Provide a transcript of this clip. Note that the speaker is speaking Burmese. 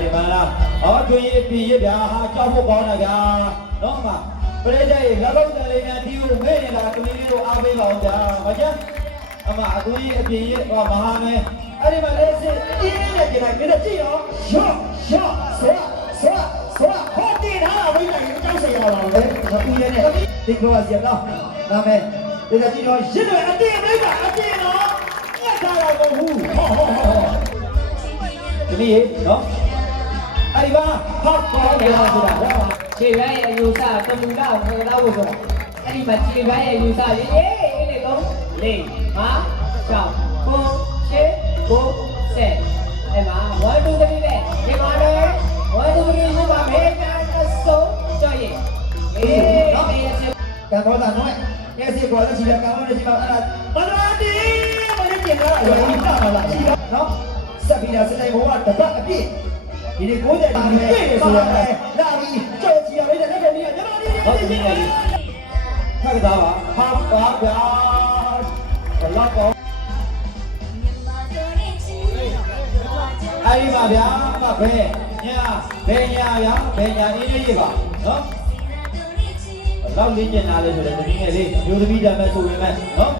ဒီမှာလားဟောတွင်ရပြည့်ရဗျာဟာကြောက်ဖို့ကောင်းတာဗျာနော်မှာပရိသတ်ရေလက်လုံးတလေးနဲ့ဒီကိုမေ့နေတာကလေးလေးတို့အားပေးပါအောင်ဗျာမကျအမအသူကြီးအပြည့်ရဟောမဟာမဲအဲ့ဒီမှာလေးစစ်အင်းနဲ့ကြည့်လိုက်ကြည့်ရောရှော့ရှော့ဆွာဆွာဆွာဟောတင်ထားတာဝိညာဉ်ကိုကြောက်စေရအောင်လေမပူရနဲ့ဒီကောစီတော့ဒါမဲ့ဒီကကြည့်တော့ရစ်တွေအတင်းအမိတ်ကအတင်းတော့ညက်ထားတာမဟုတ်ဘူးဟောဟောဟောဒီနေ့နော် အဲ့ဒီမှာဟောကောင်းတယ်ဆိုတာဟောခြေပန်းရဲ့အယူဆတမူကဝယ်သားဖို့ဆိုတာအဲ့ဒီမှာခြေပန်းရဲ့အယူဆလေးအေးအေးလေးလုံးလေးဟာရှောင်းကိုရှေကိုဆက်အဲ့မှာ1 2 3နဲ့ဒီမှာလေ1 2 3ရှိပါမေကန်အစိုးကြော်ရင်အေးအေးကံကောင်းတာနော်ကဲစီပေါ်လို့ရှိတယ်ကံကောင်းတယ်ရှိပါအဲ့ဒါဘဒရာဒီမင်းကျင်လာရော ဒီတာလာရှိတော့နော်စက်ပြီးတာစတဲ့ဘဝတပတ်အပြည့်ဒီနေ့90ဒီနေ့ဆိုတာလာပြီးကြောက်ကြည့်ရတဲ့လက်ကနေညီမလေးဟုတ်ပြီလေခက်တာပါဟာပါဗျာဘလောက်ကောအဲ့ဒီပါဗျာမဘဲညာဘဲညာဗျာဘဲညာအင်းလေးပါနော်တော့လေ့ကျင်လာလေဆိုတော့တမီးငယ်လေးမျိုးသမီးဓာတ်မဲ့ဆိုဝင်မဲ့နော်